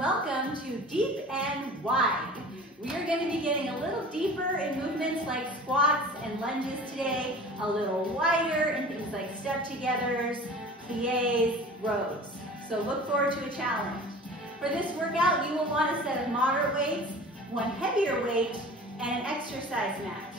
welcome to Deep and Wide. We are going to be getting a little deeper in movements like squats and lunges today, a little wider in things like step-togethers, pliés, rows. So look forward to a challenge. For this workout, you will want a set of moderate weights, one heavier weight, and an exercise mat.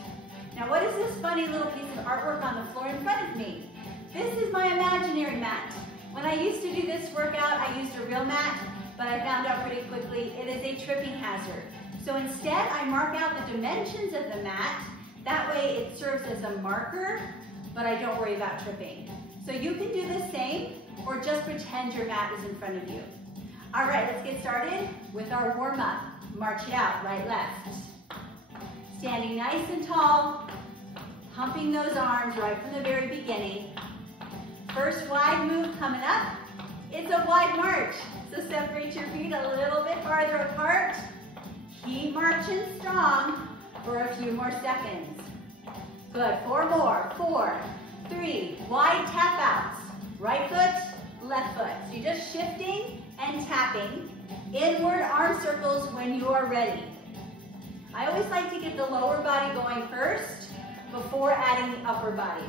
Now what is this funny little piece of artwork on the floor in front of me? This is my imaginary mat. When I used to do this workout, I used a real mat, but I found out pretty quickly it is a tripping hazard. So instead, I mark out the dimensions of the mat. That way it serves as a marker, but I don't worry about tripping. So you can do the same, or just pretend your mat is in front of you. All right, let's get started with our warm-up. March it out, right, left. Standing nice and tall, pumping those arms right from the very beginning. First wide move coming up. It's a wide march. So separate your feet a little bit farther apart. Keep marching strong for a few more seconds. Good, 4 more. 4, 3, wide tap outs. Right foot, left foot. So you're just shifting and tapping. Inward arm circles when you are ready. I always like to get the lower body going first before adding the upper body.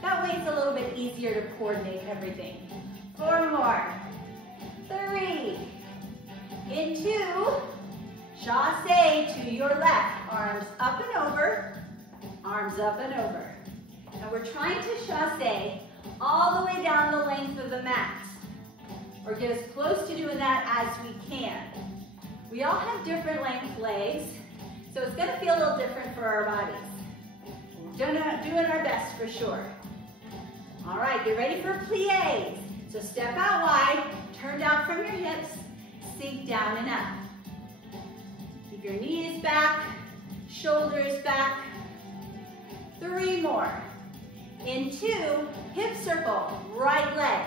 That way it's a little bit easier to coordinate everything. 4 more. 3. Into chassé to your left. Arms up and over. Arms up and over. And we're trying to chassé all the way down the length of the mat. Or get as close to doing that as we can. We all have different length legs, so it's going to feel a little different for our bodies. We're doing our best for sure. All right, get ready for pliés. So step out wide, turn down from your hips, sink down and up. Keep your knees back, shoulders back. 3 more. Into hip circle, right leg.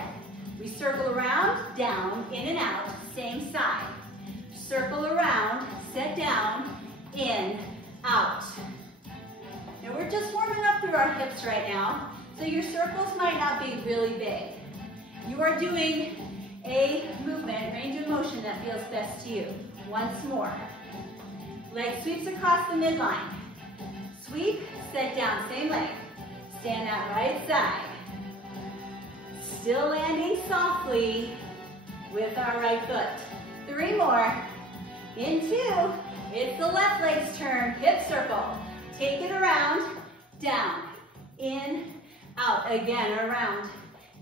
We circle around, down, in and out, same side. Circle around, set down, in, out. Now we're just warming up through our hips right now, so your circles might not be really big. You are doing a movement, range of motion that feels best to you. Once more. Leg sweeps across the midline. Sweep, set down, same leg. Stand out right side. Still landing softly with our right foot. 3 more. Into, it's the left leg's turn, hip circle. Take it around, down, in, out. Again, around,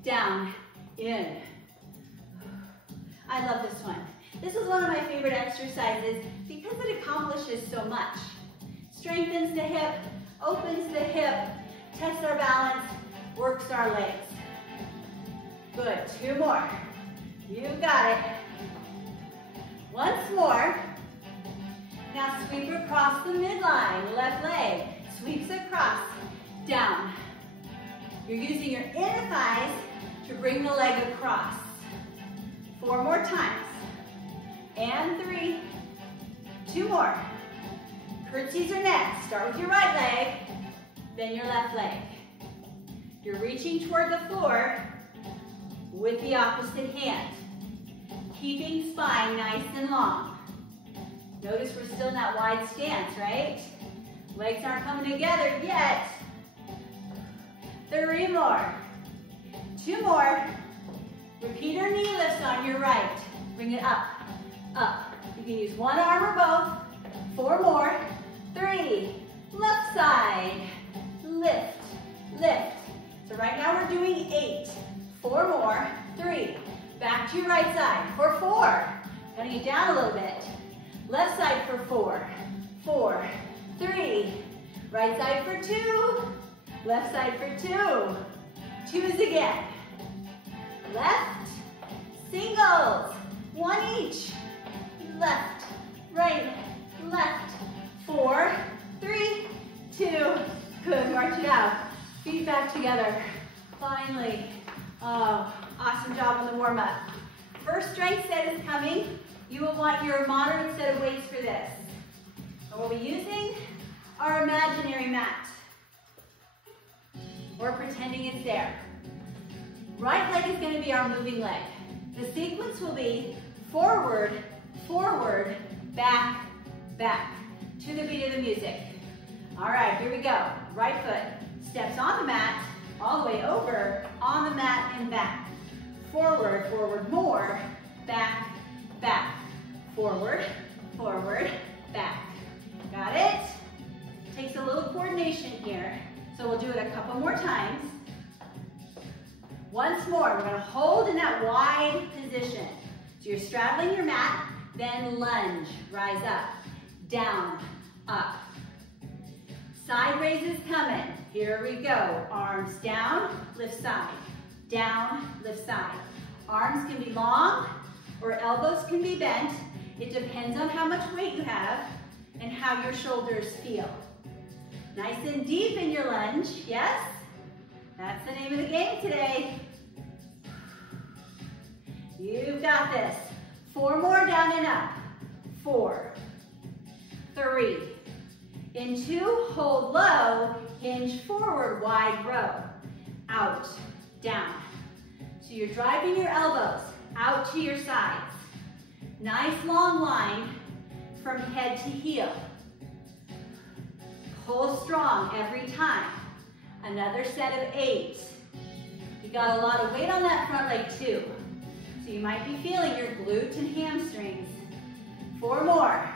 down, in. I love this one. This is one of my favorite exercises because it accomplishes so much. Strengthens the hip, opens the hip, tests our balance, works our legs. Good, 2 more. You got it. Once more. Now sweep across the midline, left leg. Sweeps across, down. You're using your inner thighs to bring the leg across. 4 more times. And 3. 2 more. Curtsies are next. Start with your right leg, then your left leg. You're reaching toward the floor with the opposite hand. Keeping spine nice and long. Notice we're still in that wide stance, right? Legs aren't coming together yet. 3 more. 2 more. Repeat our knee lifts on your right. Bring it up, up. You can use one arm or both. 4 more. 3. Left side. Lift, lift. So right now we're doing 8. 4 more. 3. Back to your right side for 4. Cutting it down a little bit. Left side for 4. 4. 3. Right side for 2. Left side for 2. 2s again. Left. Singles. 1 each. Left. Right. Left. 4. 3. 2. Good. March it out. Feet back together. Finally. Oh, awesome job on the warm-up. First strength set is coming. You will want your moderate set of weights for this. And we'll be using our imaginary mat. Or pretending it's there. Right leg is going to be our moving leg. The sequence will be forward, forward, back, back, to the beat of the music. All right, here we go. Right foot steps on the mat, all the way over, on the mat and back. Forward, forward more, back, back. Forward, forward, back. Got it? Takes a little coordination here, so we'll do it a couple more times. Once more, we're gonna hold in that wide position. So you're straddling your mat, then lunge, rise up, down, up. Side raises coming. Here we go. Arms down, lift side. Down, lift side. Arms can be long or elbows can be bent. It depends on how much weight you have and how your shoulders feel. Nice and deep in your lunge, yes? That's the name of the game today. You've got this. 4 more down and up. 4, 3. In 2, hold low, hinge forward, wide row. Out, down. So you're driving your elbows out to your sides. Nice long line from head to heel. Pull strong every time. Another set of 8. You got a lot of weight on that front leg too. So you might be feeling your glutes and hamstrings. 4 more.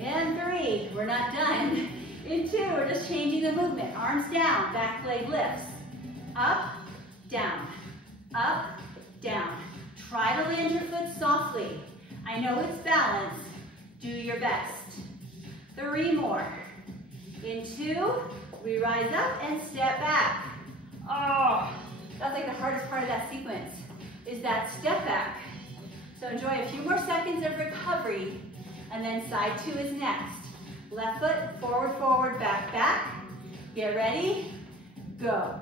And 3, we're not done. In 2, we're just changing the movement. Arms down, back leg lifts. Up, down, up, down. Try to land your foot softly. I know it's balanced. Do your best. 3 more. In 2, we rise up and step back. Oh, that's like the hardest part of that sequence, is that step back. So enjoy a few more seconds of recovery, and then side 2 is next. Left foot, forward, forward, back, back. Get ready, go.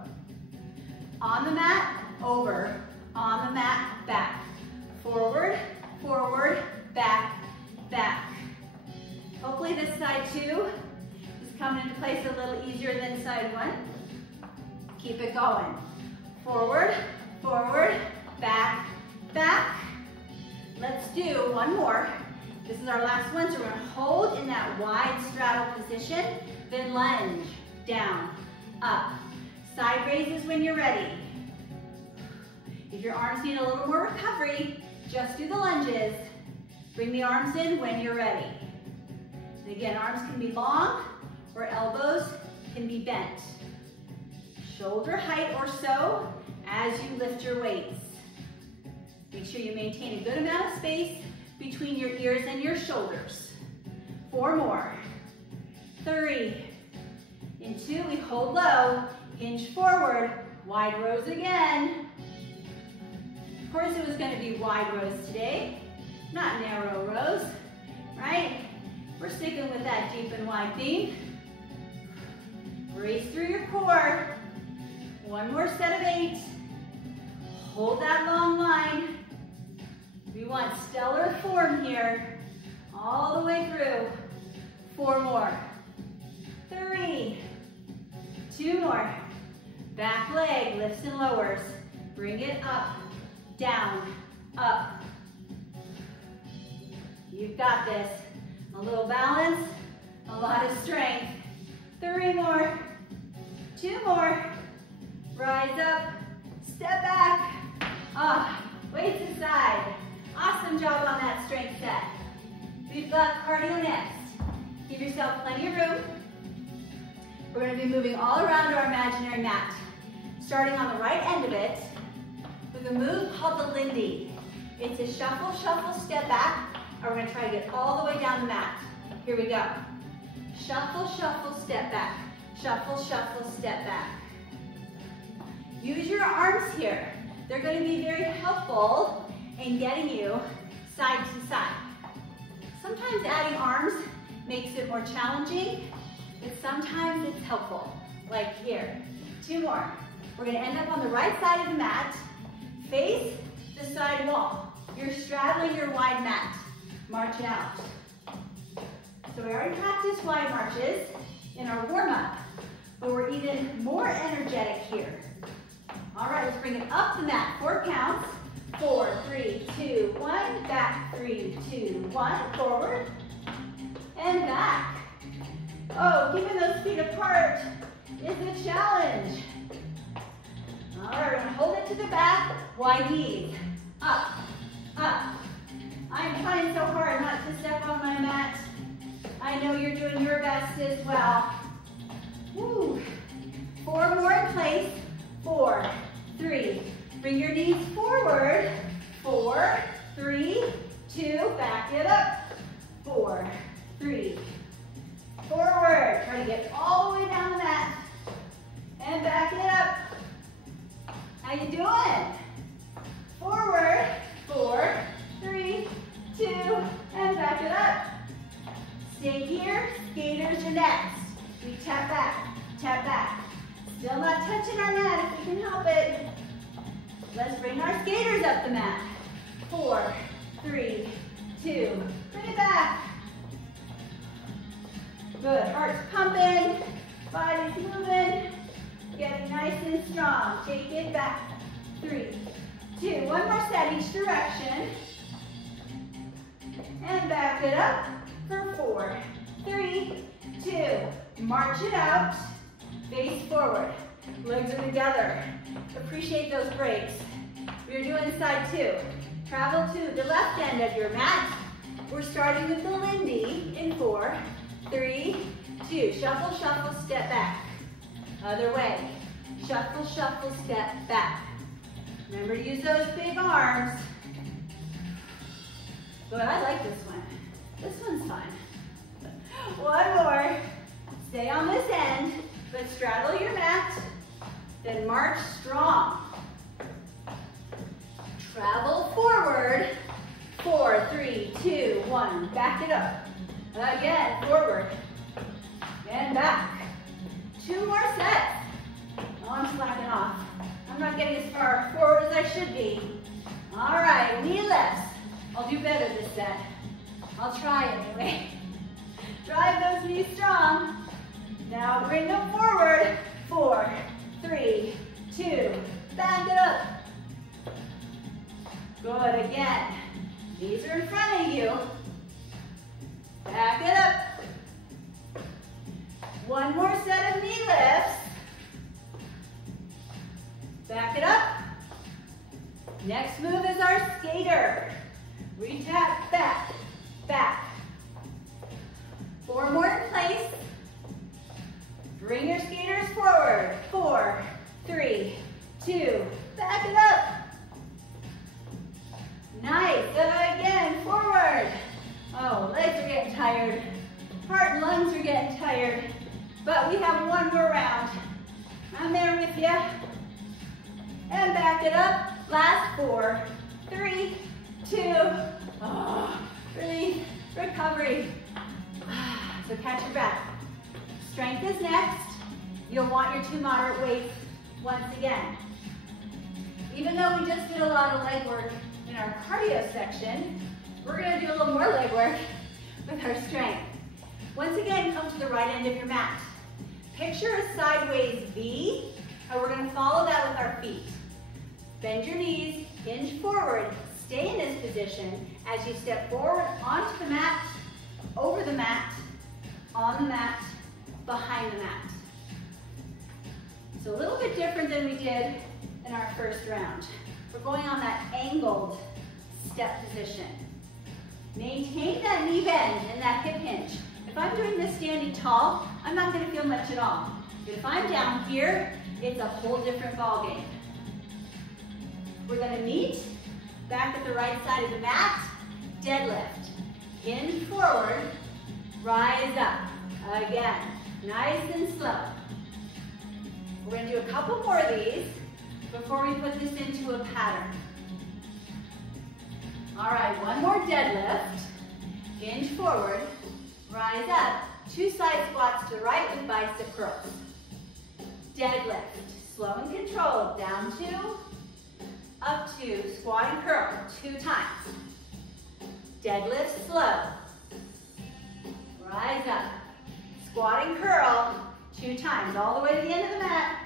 On the mat, over. On the mat, back. Forward, forward, back, back. Hopefully this side 2 is coming into place a little easier than side 1. Keep it going. Forward, forward, back, back. Let's do 1 more. This is our last one, so we're gonna hold in that wide straddle position, then lunge, down, up. Side raises when you're ready. If your arms need a little more recovery, just do the lunges. Bring the arms in when you're ready. And again, arms can be long or elbows can be bent. Shoulder height or so as you lift your weights. Make sure you maintain a good amount of space between your ears and your shoulders. 4 more. 3. In 2, we hold low, hinge forward, wide rows again. Of course it was going to be wide rows today, not narrow rows, right? We're sticking with that deep and wide theme. Brace through your core. 1 more set of 8. Hold that long line. We want stellar form here, all the way through. 4 more. 3. 2 more. Back leg lifts and lowers. Bring it up, down, up. You've got this. A little balance, a lot of strength. 3 more. 2 more. Rise up, step back. Weights aside. Awesome job on that strength set. We've got cardio next. Give yourself plenty of room. We're going to be moving all around our imaginary mat, starting on the right end of it with a move called the Lindy. It's a shuffle, shuffle, step back, and we're going to try to get all the way down the mat. Here we go. Shuffle, shuffle, step back. Shuffle, shuffle, step back. Use your arms here. They're going to be very helpful in getting you side to side. Sometimes adding arms makes it more challenging, but sometimes it's helpful, like here. 2 more. We're going to end up on the right side of the mat. Face the side wall. You're straddling your wide mat. March out. So we already practiced wide marches in our warm-up, but we're even more energetic here. All right, let's bring it up the mat. 4 counts. 4, 3, 2, 1. Back, 3, 2, 1. Forward and back. Oh, keeping those feet apart is a challenge. All right, we're gonna hold it to the back, wide knees. Up, up. I'm trying so hard not to step on my mat. I know you're doing your best as well. Woo. 4 more in place. 4, 3. Bring your knees forward. 4, 3, 2. Back it up. 4, 3. Forward. Try to get all the way down the mat. And back it up. How you doing? Forward. 4, 3, 2. And back it up. Stay here. Skaters are next. We tap back. Tap back. Still not touching our mat if we can help it. Let's bring our skaters up the mat. 4, 3, 2. Bring it back. Good. Heart's pumping. Body's moving. Getting nice and strong. Take it back. 3, 2. One more set each direction. And back it up for 4, 3, 2. March it out. Face forward. Legs are together. Appreciate those breaks. We're doing side 2. Travel to the left end of your mat. We're starting with the Lindy in 4, 3, 2. Shuffle, shuffle, step back. Other way. Shuffle, shuffle, step back. Remember to use those big arms. Good, I like this one. This one's fun. One more. Stay on this end, but straddle your mat. Then march strong. Travel forward. 4, 3, 2, 1. Back it up. Again, forward. And back. 2 more sets. Oh, I'm slacking off. I'm not getting as far forward as I should be. All right, knee lifts. I'll do better this set. I'll try anyway. Drive those knees strong. Now bring them forward. 4, 3, 2. Back it up. Good, again. Knees are in front of you. Back it up. One more set of knee lifts. Back it up. Next move is our skater. We tap back, back. 4 more in place. Bring your skaters forward. 4, 3, 2. Back it up. Nice. Again, forward. Oh, legs are getting tired. Heart and lungs are getting tired. But we have one more round. I'm there with you. And back it up. Last 4, 3, 2. Oh, breathe. Recovery. So catch your breath. Strength is next. You'll want your 2 moderate weights once again. Even though we just did a lot of leg work in our cardio section, we're going to do a little more leg work with our strength. Once again, come to the right end of your mat. Picture a sideways V, and we're going to follow that with our feet. Bend your knees, hinge forward, stay in this position as you step forward onto the mat, over the mat, on the mat, behind the mat. So a little bit different than we did in our first round. We're going on that angled step position. Maintain that knee bend and that hip hinge. If I'm doing this standing tall, I'm not going to feel much at all. If I'm down here, it's a whole different ball game. We're going to meet back at the right side of the mat, deadlift. Hinge forward, rise up. Again, nice and slow. We're going to do a couple more of these before we put this into a pattern. All right, one more deadlift. Hinge forward, rise up. 2 side squats to the right with bicep curls. Deadlift, slow and controlled. Down 2, up 2, squat and curl 2 times. Deadlift slow. Rise up. Squat and curl 2 times, all the way to the end of the mat.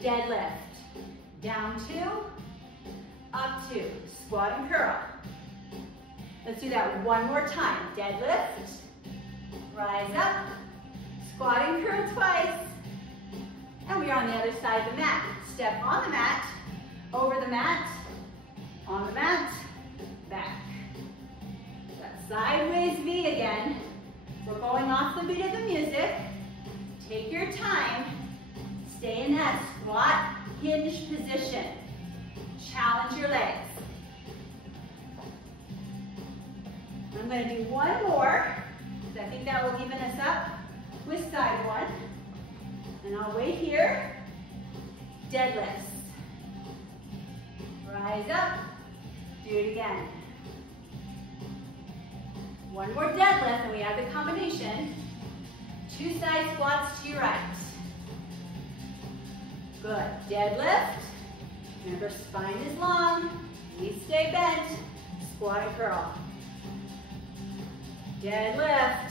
Deadlift. Down 2, up 2, squat and curl. Let's do that one more time. Deadlift, rise up, squat and curl twice. And we are on the other side of the mat. Step on the mat, over the mat, on the mat, back. That sideways V again. We're going off the beat of the music. Take your time. Stay in that squat hinge position. Challenge your legs. I'm going to do one more, because I think that will even us up with side one. And I'll wait here. Deadlifts. Rise up. Do it again. One more deadlift, and we have the combination. 2 side squats to your right. Good. Deadlift. Remember, spine is long. Knees stay bent. Squat and curl. Deadlift.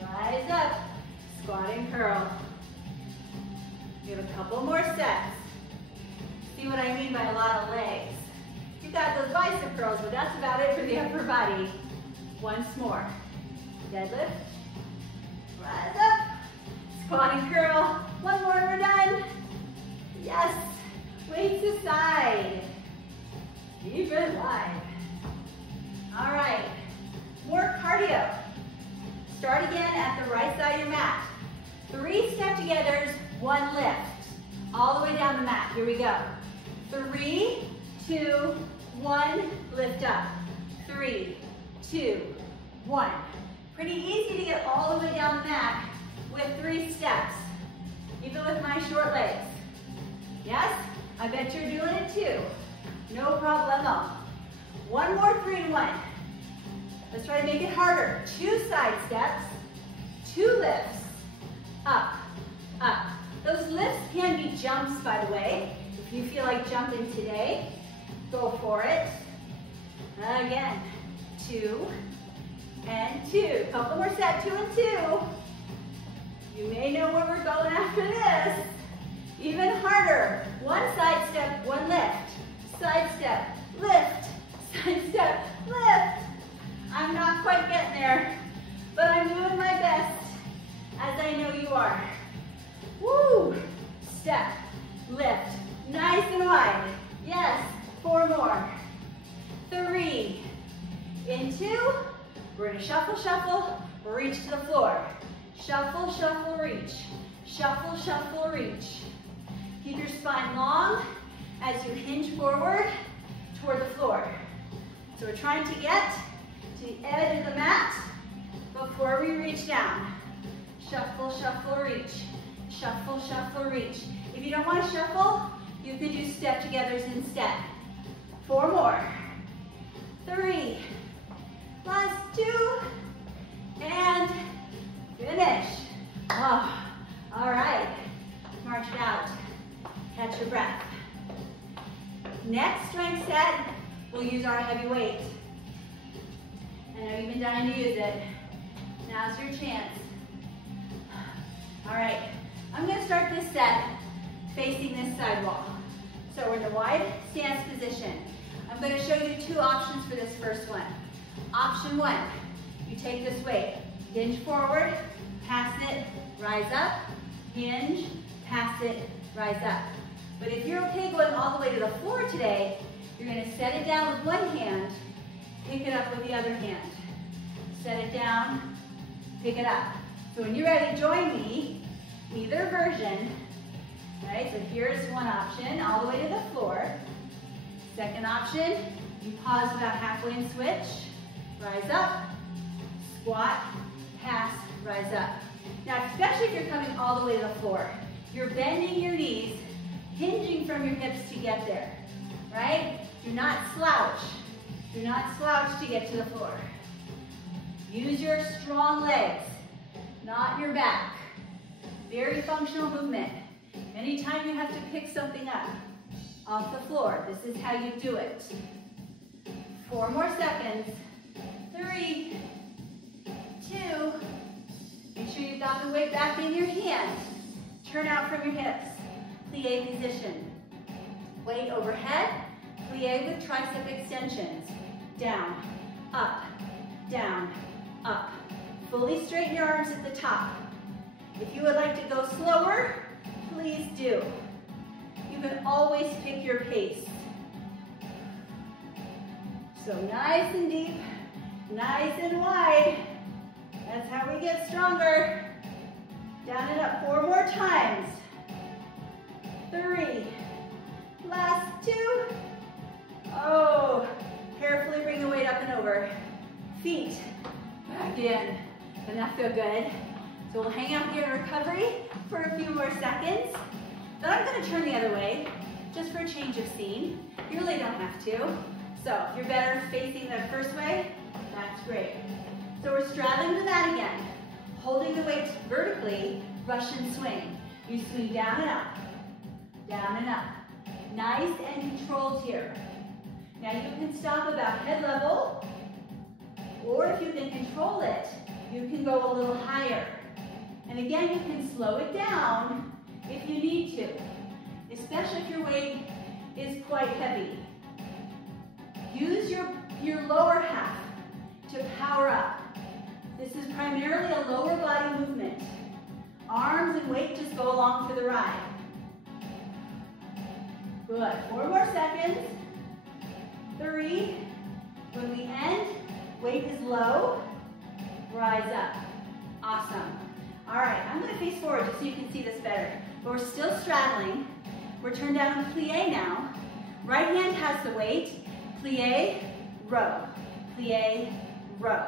Rise up. Squat and curl. We have a couple more sets. See what I mean by a lot of legs. You got those bicep curls, but that's about it for the upper body. Once more. Deadlift. Rise up. Squat and curl. One more and we're done. Yes. Weights aside. Deep and wide. All right. More cardio. Start again at the right side of your mat. 3 step-togethers, 1 lift. All the way down the mat. Here we go. 3, 2, 1, lift up. 3, 2, 1. Pretty easy to get all the way down the mat with 3 steps, even with my short legs. Yes? I bet you're doing it too. No problemo. One more 3 and 1. Let's try to make it harder. 2 side steps, 2 lifts, up, up. Those lifts can be jumps, by the way. If you feel like jumping today, go for it. Again, 2 and 2. Couple more sets, 2 and 2. You may know where we're going after this. Even harder. 1 side step, 1 lift. Side step, lift. Side step, lift. I'm not quite getting there, but I'm doing my best, as I know you are. Woo! Step, lift, nice and wide. Yes, 4 more. 3, into, we're gonna shuffle, shuffle, reach to the floor. Shuffle, shuffle, reach. Shuffle, shuffle, reach. Keep your spine long as you hinge forward toward the floor. So we're trying to get to the edge of the mat before we reach down. Shuffle, shuffle, reach. Shuffle, shuffle, reach. If you don't want to shuffle, you could do step-togethers instead. 4 more. 3, last 2, and finish. Oh, all right. March it out. Catch your breath. Next strength set, we'll use our heavy weight. I know you've been dying to use it. Now's your chance. All right, I'm gonna start this set facing this side wall. So we're in the wide stance position. I'm gonna show you 2 options for this first one. Option 1, you take this weight, hinge forward, pass it, rise up, hinge, pass it, rise up. But if you're okay going all the way to the floor today, you're gonna set it down with one hand, pick it up with the other hand. Set it down, pick it up. So when you're ready, join me, either version. Right, so here's one option, all the way to the floor. Second option, you pause about halfway and switch. Rise up, squat, pass, rise up. Now, especially if you're coming all the way to the floor, you're bending your knees, hinging from your hips to get there, right? Do not slouch. Do not slouch to get to the floor. Use your strong legs, not your back. Very functional movement. Anytime you have to pick something up off the floor, this is how you do it. 4 more seconds. 3, 2, make sure you've got the weight back in your hands. Turn out from your hips. Plie position. Weight overhead, plie with tricep extensions. Down, up, down, up. Fully straighten your arms at the top. If you would like to go slower, please do. You can always pick your pace. So nice and deep, nice and wide. That's how we get stronger. Down and up 4 more times. 3, last 2. Oh, carefully bring the weight up and over. Feet back in. Doesn't that feel good? So we'll hang out here in recovery for a few more seconds. Then I'm going to turn the other way, just for a change of scene. You really don't have to. So if you're better facing the first way, that's great. So we're straddling to that again. Holding the weight vertically, Russian swing. You swing down and up, down and up. Nice and controlled here. Now you can stop about head level, or if you can control it, you can go a little higher. And again, you can slow it down if you need to, especially if your weight is quite heavy. Use your lower half to power up. This is primarily a lower body movement. Arms and weight just go along for the ride. Good, 4 more seconds. 3, when we end, weight is low, rise up. Awesome. All right, I'm gonna face forward just so you can see this better. But we're still straddling. We're turned down to plie now. Right hand has the weight. Plie, row, plie, row.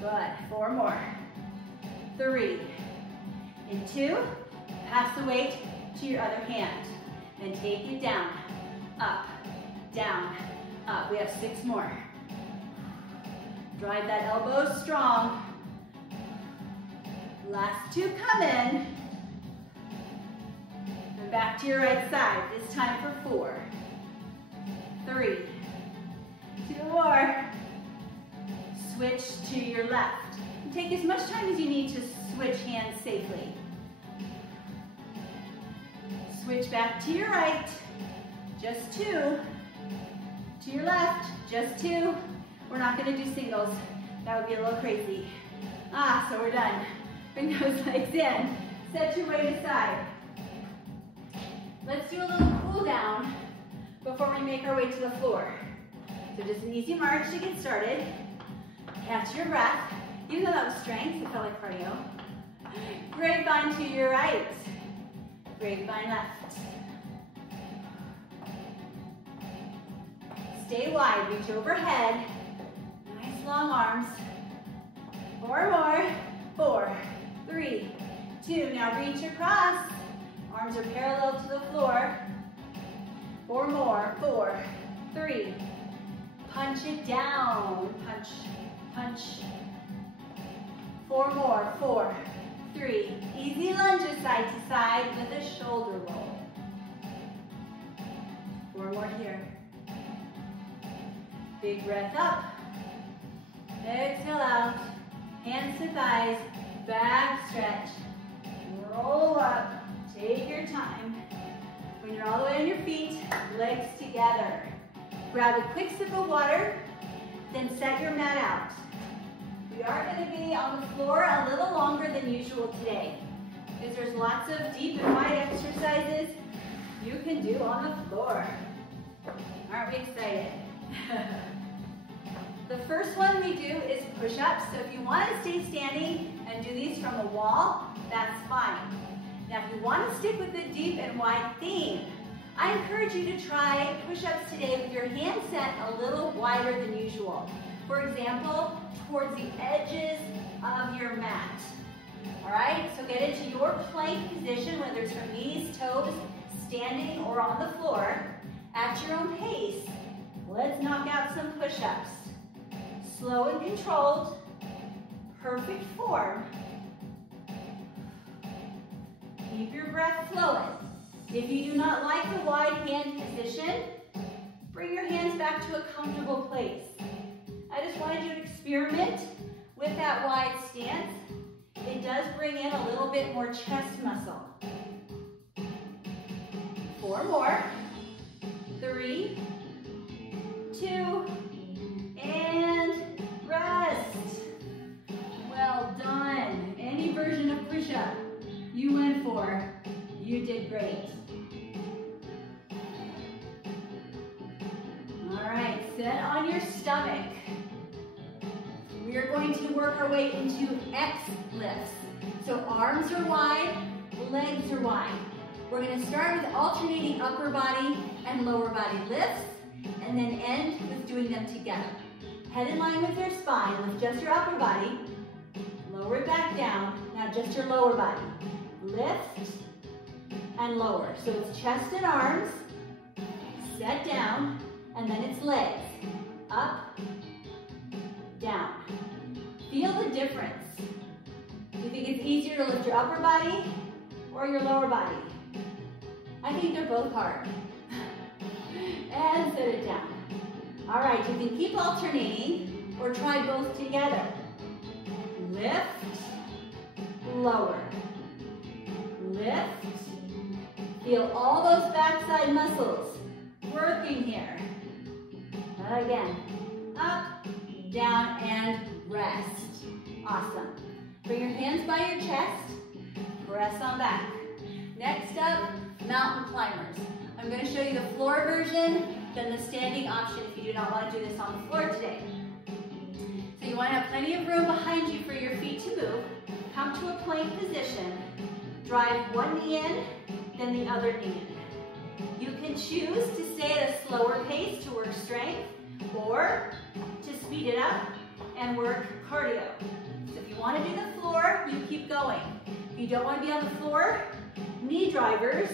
Good, 4 more. 3, and 2, pass the weight to your other hand. And take it down, up, down, up. We have 6 more. Drive that elbow strong. Last 2 come in. And back to your right side, this time for 4. 3, 2 more. Switch to your left. And take as much time as you need to switch hands safely. Switch back to your right, just 2. To your left, just 2. We're not gonna do singles. That would be a little crazy. So we're done. Bring those legs in. Set your weight aside. Let's do a little cool down before we make our way to the floor. So just an easy march to get started. Catch your breath. Even though that was strength, it felt like cardio. Grapevine to your right. Grapevine left. Stay wide, reach overhead. Nice long arms. 4 more. 4, 3, 2. Now reach across. Arms are parallel to the floor. 4 more. 4, 3. Punch it down. Punch, punch. 4 more. 4, 3. Easy lunges side to side with a shoulder roll. 4 more here. Big breath up. Exhale out. Hands to thighs. Back stretch. Roll up. Take your time. When you're all the way on your feet, legs together. Grab a quick sip of water, then set your mat out. We are going to be on the floor a little longer than usual today, because there's lots of deep and wide exercises you can do on the floor. Aren't we excited? The first one we do is push-ups. So if you want to stay standing and do these from a wall, that's fine. Now if you want to stick with the deep and wide theme, I encourage you to try push-ups today with your hands set a little wider than usual. For example, towards the edges of your mat. All right, so get into your plank position, whether it's from knees, toes, standing, or on the floor, at your own pace. Let's knock out some push-ups. Slow and controlled, perfect form. Keep your breath flowing. If you do not like the wide hand position, bring your hands back to a comfortable place. I just wanted you to experiment with that wide stance. It does bring in a little bit more chest muscle. 4 more. 3, 2, and rest. Well done. Any version of push-up you went for, you did great. All right, sit on your stomach. We are going to work our way into X lifts. So arms are wide, legs are wide. We're going to start with alternating upper body and lower body lifts, and then end with doing them together. Head in line with your spine, lift just your upper body, lower it back down, now just your lower body. Lift and lower. So it's chest and arms, set down, and then it's legs. Up, down. Feel the difference. Do you think it's easier to lift your upper body or your lower body? I think they're both hard. And set it down. All right, you can keep alternating or try both together. Lift, lower. Lift. Feel all those backside muscles working here. Again, up, down, and rest. Awesome. Bring your hands by your chest, press on back. Next up, mountain climbers. I'm going to show you the floor version, then the standing option if you do not want to do this on the floor today. So you want to have plenty of room behind you for your feet to move. Come to a plank position. Drive one knee in, then the other knee in. You can choose to stay at a slower pace to work strength, or to speed it up and work cardio. So if you want to do the floor, you keep going. If you don't want to be on the floor, knee drivers,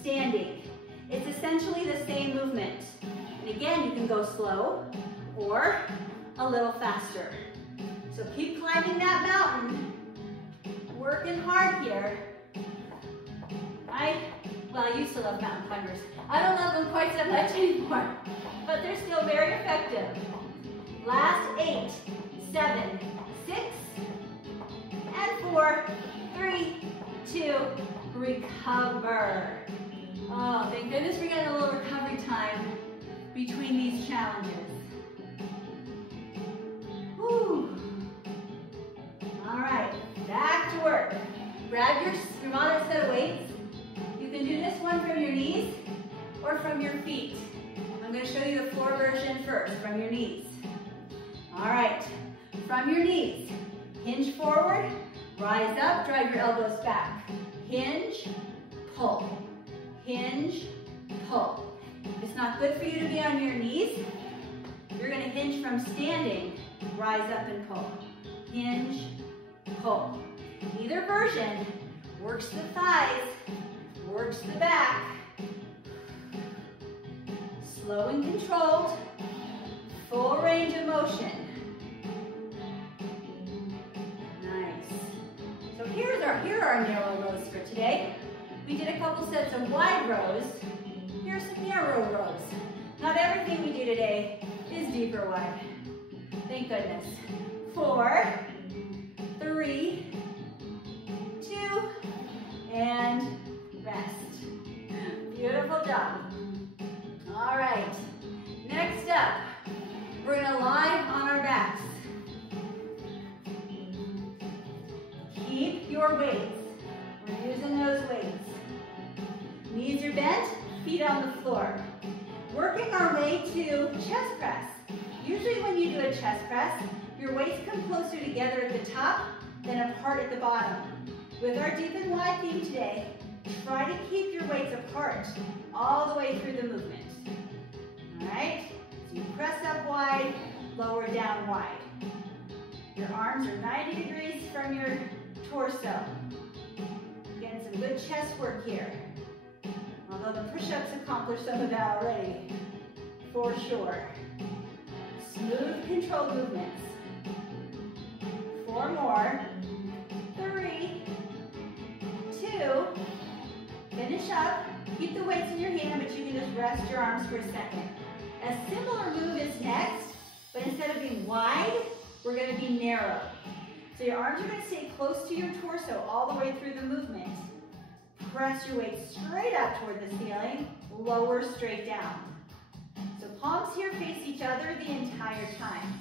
standing. It's essentially the same movement. And again, you can go slow or a little faster. So keep climbing that mountain. Working hard here. Well, I used to love mountain climbers. I don't love them quite so much anymore, but they're still very effective. Last 8, 7, 6, and 4, 3, 2, recover. Oh, thank goodness we're getting a little recovery time between these challenges. Whew. All right, back to work. Grab your moderate set of weights. You can do this one from your knees or from your feet. I'm going to show you the floor version first, from your knees. All right, from your knees, hinge forward, rise up, drive your elbows back. Hinge, pull. Hinge, pull. If it's not good for you to be on your knees, you're going to hinge from standing, rise up and pull. Hinge, pull. Either version works the thighs, works the back. Slow and controlled, full range of motion. Nice. So here are our narrow rows for today. We did a couple sets of wide rows. Here's some narrow rows. Not everything we do today is deep or wide. Thank goodness. 4, 3, 2, and rest. Beautiful job. All right, next up, we're gonna lie on our backs. Keep your weights. We're using those weights. Knees are bent, feet on the floor. Working our way to chest press. Usually when you do a chest press, your weights come closer together at the top than apart at the bottom. With our deep and wide theme today, try to keep your weights apart all the way through the movement. All right? So you press up wide, lower down wide. Your arms are 90 degrees from your torso. Getting some good chest work here. Although the push-ups accomplish some of that already, for sure. Smooth, controlled movements. 4 more. 3, 2, finish up. Keep the weights in your hand, but you can just rest your arms for a second. A similar move is next, but instead of being wide, we're going to be narrow. So your arms are going to stay close to your torso all the way through the movement. Press your weight straight up toward the ceiling, lower straight down. So palms here face each other the entire time.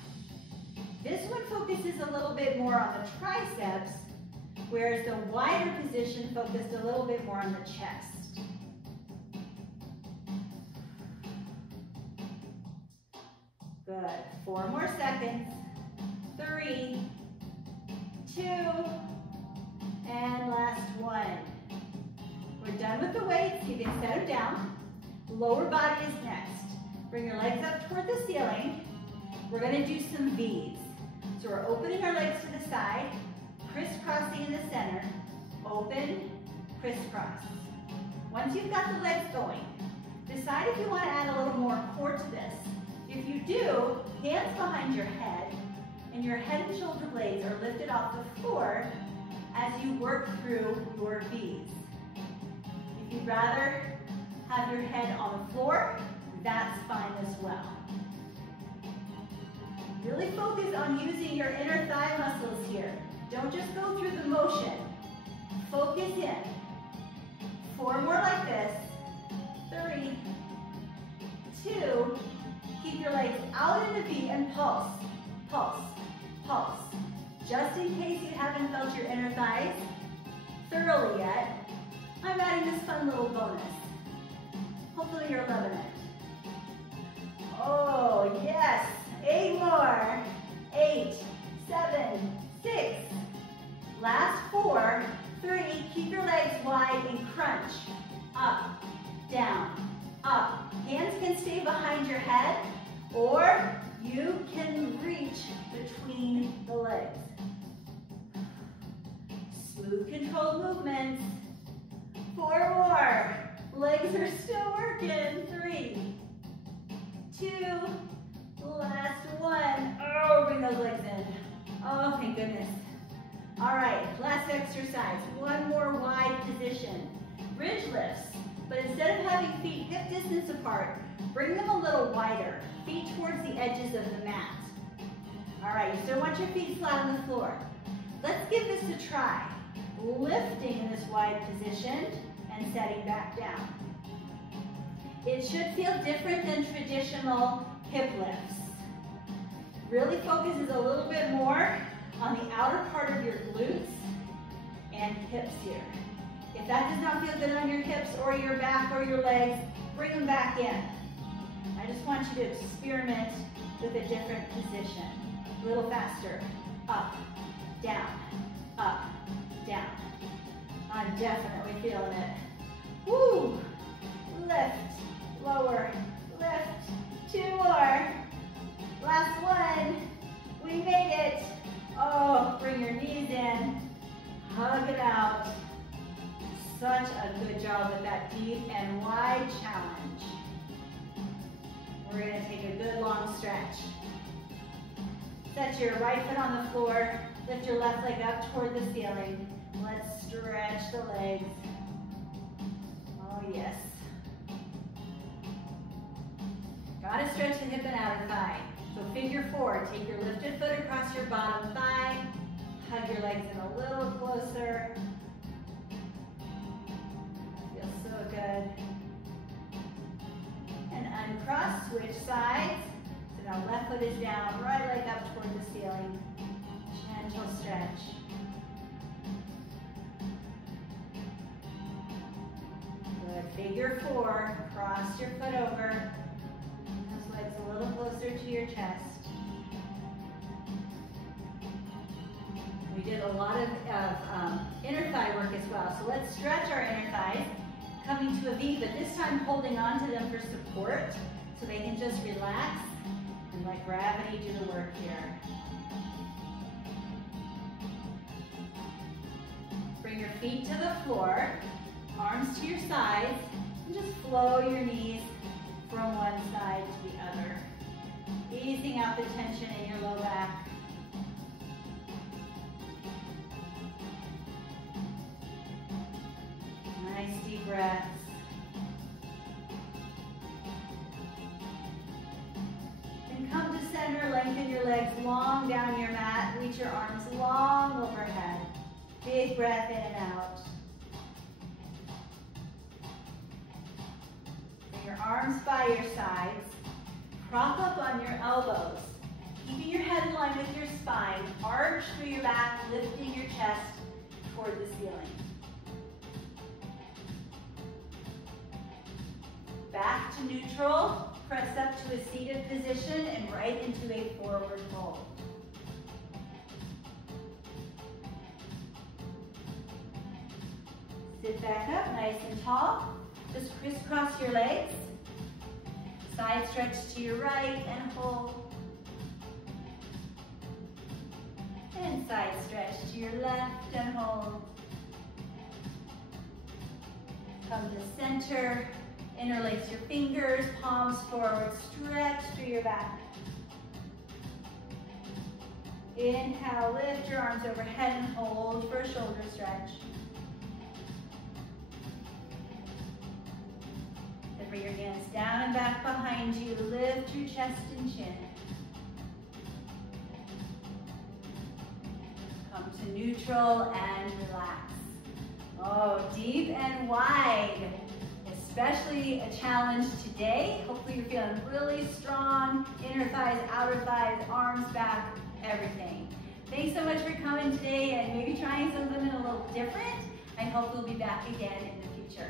This one focuses a little bit more on the triceps, whereas the wider position focused a little bit more on the chest. Good. 4 more seconds. 3, 2, and last one. We're done with the weights. You can set them down. Lower body is next. Bring your legs up toward the ceiling. We're going to do some V's. So we're opening our legs to the side, crisscrossing in the center. Open, crisscross. Once you've got the legs going, decide if you want to add a little more core to this. If you do, hands behind your head, and your head and shoulder blades are lifted off the floor as you work through your V's. If you'd rather have your head on the floor, that's fine as well. Really focus on using your inner thigh muscles here. Don't just go through the motion. Focus in. 4 more like this. 3, 2, keep your legs out in the V and pulse, pulse, pulse. Just in case you haven't felt your inner thighs thoroughly yet, I'm adding this fun little bonus. Hopefully you're loving it. Oh, yes. 8 more. 8, 7, 6. Last 4, 3. Keep your legs wide and crunch. Up, down, up. Hands can stay behind your head, or you can reach between the legs. Smooth, controlled movements. 4 more. Legs are still working. 3, 2, last 1. Oh, bring those legs in. Oh, thank goodness. All right, last exercise. 1 more wide position. Bridge lifts, but instead of having feet hip distance apart, bring them a little wider. Feet towards the edges of the mat. All right, you still want your feet flat on the floor. Let's give this a try. Lifting in this wide position and setting back down. It should feel different than traditional hip lifts. Really focuses a little bit more on the outer part of your glutes and hips here. If that does not feel good on your hips or your back or your legs, bring them back in. I just want you to experiment with a different position. A little faster. Up, down, up, down. I'm definitely feeling it. Woo! Lift, lower, lift. 2 more. Last 1. We made it. Oh, bring your knees in. Hug it out. Such a good job with that deep and wide challenge. We're going to take a good long stretch. Set your right foot on the floor. Lift your left leg up toward the ceiling. Let's stretch the legs. Oh, yes. Gotta stretch the hip and outer thigh. So figure 4. Take your lifted foot across your bottom thigh. Hug your legs in a little closer. Feels so good. And uncross, switch sides. So now left foot is down, right leg up toward the ceiling. Gentle stretch. Good. Figure 4. Cross your foot over. Those legs a little closer to your chest. We did a lot of inner thigh work as well. So let's stretch our inner thighs, coming to a V, but this time holding on to them for support so they can just relax and let gravity do the work here. Bring your feet to the floor, arms to your sides, and just flow your knees from one side to the other, easing out the tension in your low back. Nice deep breaths. And come to center, lengthen your legs long down your mat, reach your arms long overhead. Big breath in and out. arms by your sides. Prop up on your elbows. Keeping your head in line with your spine. Arch through your back, lifting your chest toward the ceiling. Back to neutral. Press up to a seated position and right into a forward fold. Sit back up nice and tall. Just crisscross your legs. Side stretch to your right and hold. And side stretch to your left and hold. Come to center. Interlace your fingers, palms forward, stretch through your back. Inhale, lift your arms overhead and hold for a shoulder stretch. Then bring your hands down and back behind you. Lift your chest and chin. Come to neutral and relax. Oh, deep and wide. Especially a challenge today. Hopefully you're feeling really strong. Inner thighs, outer thighs, arms back, everything. Thanks so much for coming today and maybe trying something a little different. I hope we'll be back again in the future.